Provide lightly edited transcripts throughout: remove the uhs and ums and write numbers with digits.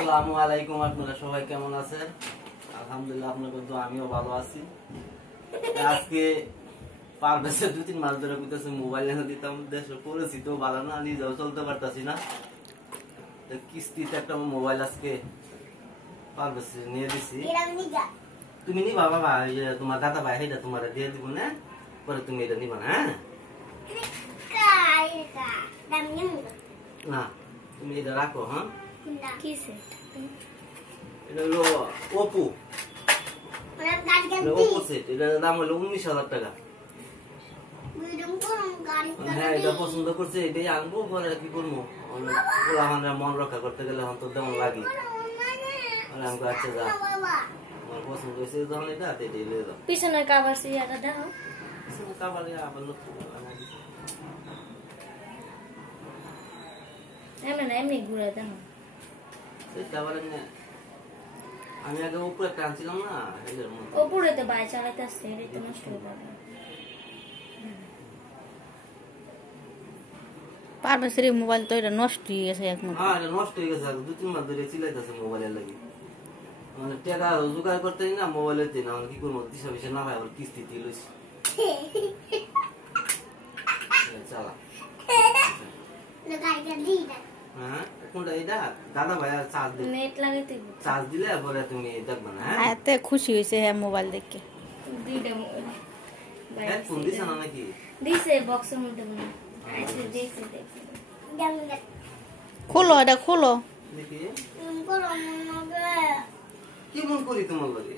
আসসালামু আলাইকুম, আপনারা সবাই কেমন আছেন? আলহামদুলিল্লাহ, আপনাদের তো আমিও ভালো আছি। আজকে পারবেছে 2-3 মাস ধরে কইতাছে মোবাইল এনে দিতাম, দেশে পরিস্থিতি তো ভালো না, নিজেও চলতে পারতাছি না। কিস্তিতে একটা মোবাইল আজকে পারবেছে নিয়ে দিছি। তুমি নিবা বাবা, তোমার দাদা ভাই এটা তোমার দিয়ে দিব না, পরে তুমি এটা নিবা না। না তুমি এটা রাখো। হ্যাঁ, এটা হলো ওপো সেট, এটার দাম হলো 19,000 টাকা। হ্যাঁ, এটা পছন্দ করছে, এটাই আনবো। পরে কি করবো, আমরা মন রক্ষা করতে গেলে তো তেমন লাগে। আমাকে আচ্ছা যা, আমার পছন্দ হয়েছে যখন এটা এটাই লিয়ে দাও। পিছনের কভার সিয়াটা দাও, পিছনের কভার আবার নতুন এমনি ঘুরে দাও। আমি আগে উপরে একটা আনছিলাম না, উপরে তো বাই চালাইতেছে, এটা তো নষ্ট হয়ে যাবে। পারবেশের মোবাইল তো এটা নষ্ট হয়ে গেছে এখন। হ্যাঁ, এটা নষ্ট হয়ে গেছে, 2-3 মাস ধরে চিলাইতেছে মোবাইলের লাগি। মানে টাকা জোগাড় করতে না, মোবাইলের দিন আমরা কি করবো, দিশা পিসা না হয় আবার কিস্তি দিয়ে লইছি। চালা হ্যাঁ, কোনটা এটা দাদা ভাই চার্জ দিলে, নেট লাগাইতে চার্জ দিলে পরে তুমি দেখবে না। হ্যাঁ, এতে খুশি হয়েছে হ্যাঁ মোবাইল দেখে। দুইটা ফোন দিছে না নাকি? দিছে বক্সের মধ্যে মনে আছে, দেখছি খোলো, এটা খোলো দেখি কি মন করি তোমার লাগে।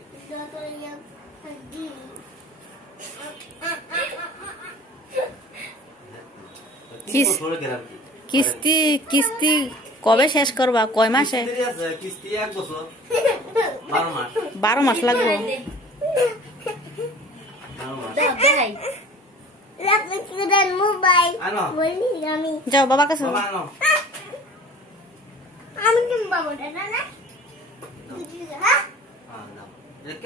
কিস্তি কিস্তি কবে শেষ করবা, কয় মাসে? কিস্তি 1 বছর, 12 মাস লাগবে। যাও বাবা কাছে। দেখ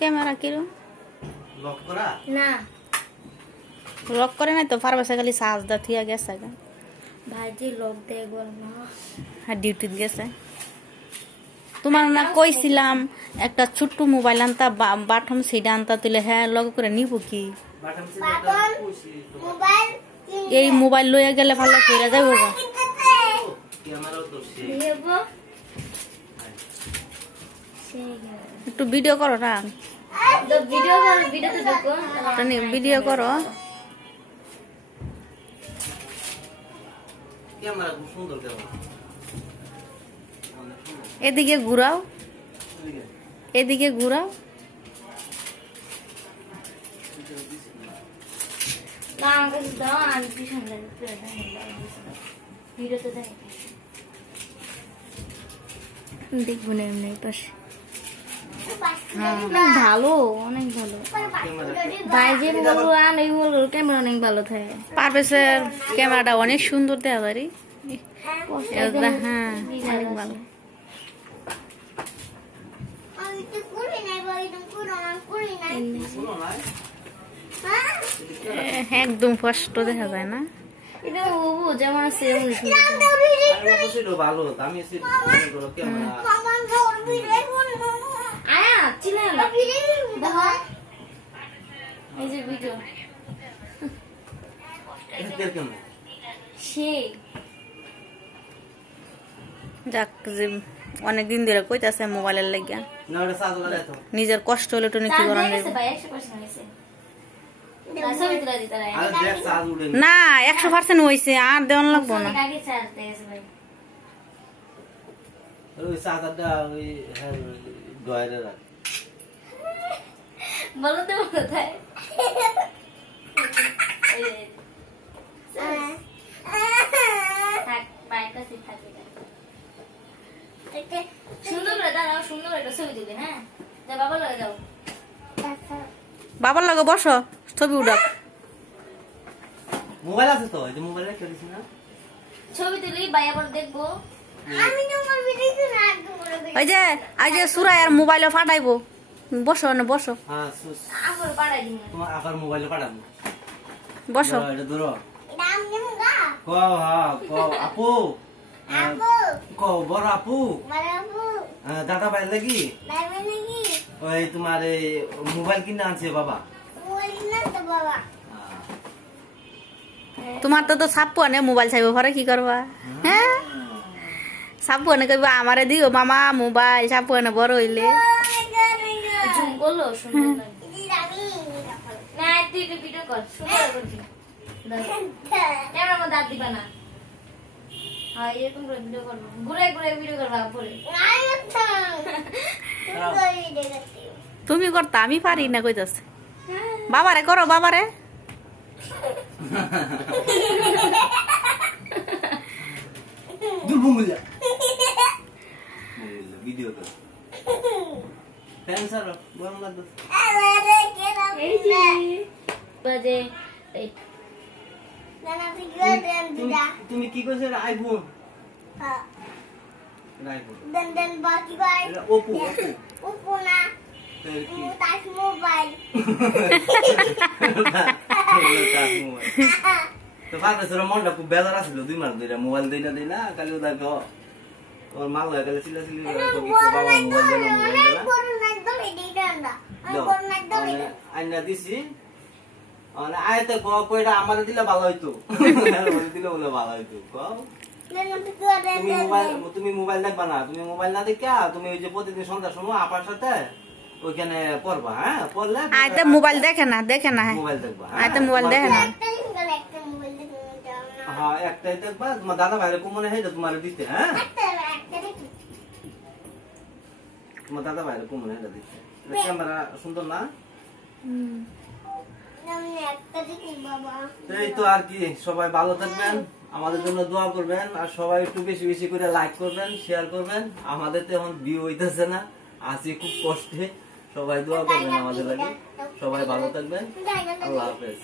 ক্যামেরা কিরম লক করে নাই তো, পারবে খালি চার্জ দা থিয়া গেছে। ভাইজি লক দে বল না, হ্যাঁ ডিউটিত গেছে। তোমার না কইছিলাম একটা ছোট্ট মোবাইল আনতা, বাটম সেটা আনতা, তুলে হ্যাঁ লগ করে নিব কি? এই মোবাইল লইয়া গেলে ভালো কইরা যাইব। একটু ভিডিও করো না, ভিডিও করো। এদিকে ঘুরাও, এদিকে ঘুরাও। দেখুন এমনি পাশে ভালো, অনেক ভালো। ভাই যে মোবাইল আন এই মোবাইল ক্যামেরা অনেক ভালো থাকে। পারভেজের ক্যামেরাটা অনেক সুন্দর দেওয়া পারি। হ্যাঁ অনেক ভালো। একদম স্পষ্ট দেখা যায় না। এটা ওবো যেমন আছে ভালো, আমি আয়া চিলা দেখো এই যে ভিডিও সেই যাক, যে অনেকদিন ধরে কইতাছে মোবাইলের লাগিয়া, নিজের কষ্ট হলে তো কি করার না। 100% হয়েছে, আর দেওয়ান লাগবো না। বলো তো কোথায় সুন্দর করে দাঁড়াও, সুন্দর একটা ছবি দিবে। হ্যাঁ, বাবার লগে যাও, বাবার লগে বসো, ছবি উঠাও। মোবাইল আছে তো, এই যে মোবাইলে রেখে দিছি না, ছবি তুলি ভাই আবার দেখবো। আমি তোমার ভিডিও না একদম ওই যে আগে সুরাই আর মোবাইলে ফাটাইবো। বসো না, বসো। হ্যাঁ, আবার পাঠাই দিন, তোমার আবার মোবাইলে পাঠাবো। বসো। এটা ধরো, এটা আমি নেবো গা। কও হ্যাঁ কও আপু কও বড় আপু দাদা ভাই লাগি ওই তোমার এই মোবাইল কিনে আনছে বাবা তোমার তো সাপু আনে মোবাইল চাইব পরে কি করবা হ্যাঁ সাপু আনে কইবা আমারে দিও মামা মোবাইল সাপু আনে বড় হইলে ঝুম করলো সুন্দর লাগে না তুই একটু ভিডিও কর সুন্দর করছি ক্যামেরা দাঁত দিবা না হ্যাঁ এরকম করে ভিডিও করবো ঘুরে ঘুরে ভিডিও করবা পরে তুমি করতা আমি পারি না কইতাছে বাবারে করো বাবারে দুবুঙ্গুলা ভিডিও কর ফ্যান্সার গরম লাগবে বাজে এই তুমি কি কইছ আইফোন আইফোন এটা ওপো তো ভাবতেছিল মনটা খুব বেজার আসছিল 2 মাস ধরে মোবাইল দেই না কালি দেখো ওর মাল হয়ে গেলে চিল্লাচিল্লি বাবা মোবাইল আইনা দিছি আয়তে কয়টা আমার দিলে ভালো হইতো দিলে বলে ভালো হইতো তুমি মোবাইল দেখবা না তুমি মোবাইল না দেখা তুমি ওই যে প্রতিদিন সন্ধ্যার সময় আপার সাথে ওইখানে পড়বা হ্যাঁ পড়লে আইতে মোবাইল দেখে না মোবাইল দেখবা আইতে মোবাইল দেখে না হ্যাঁ একটাই দেখবা তোমার দাদা ভাইরে কোমনে হেঁটে তোমার দিতে হ্যাঁ তোমার দাদা ভাইরে কোমনে হেঁটে দিতে ক্যামেরা সুন্দর না এই তো আর কি সবাই ভালো থাকবেন আমাদের জন্য দোয়া করবেন আর সবাই একটু বেশি বেশি করে লাইক করবেন শেয়ার করবেন আমাদের তো এখন ভিউ হইতেছে না আছি খুব কষ্টে সবাই দোয়া করবেন আমাদের লাগে সবাই ভালো থাকবেন আল্লাহ হাফেজ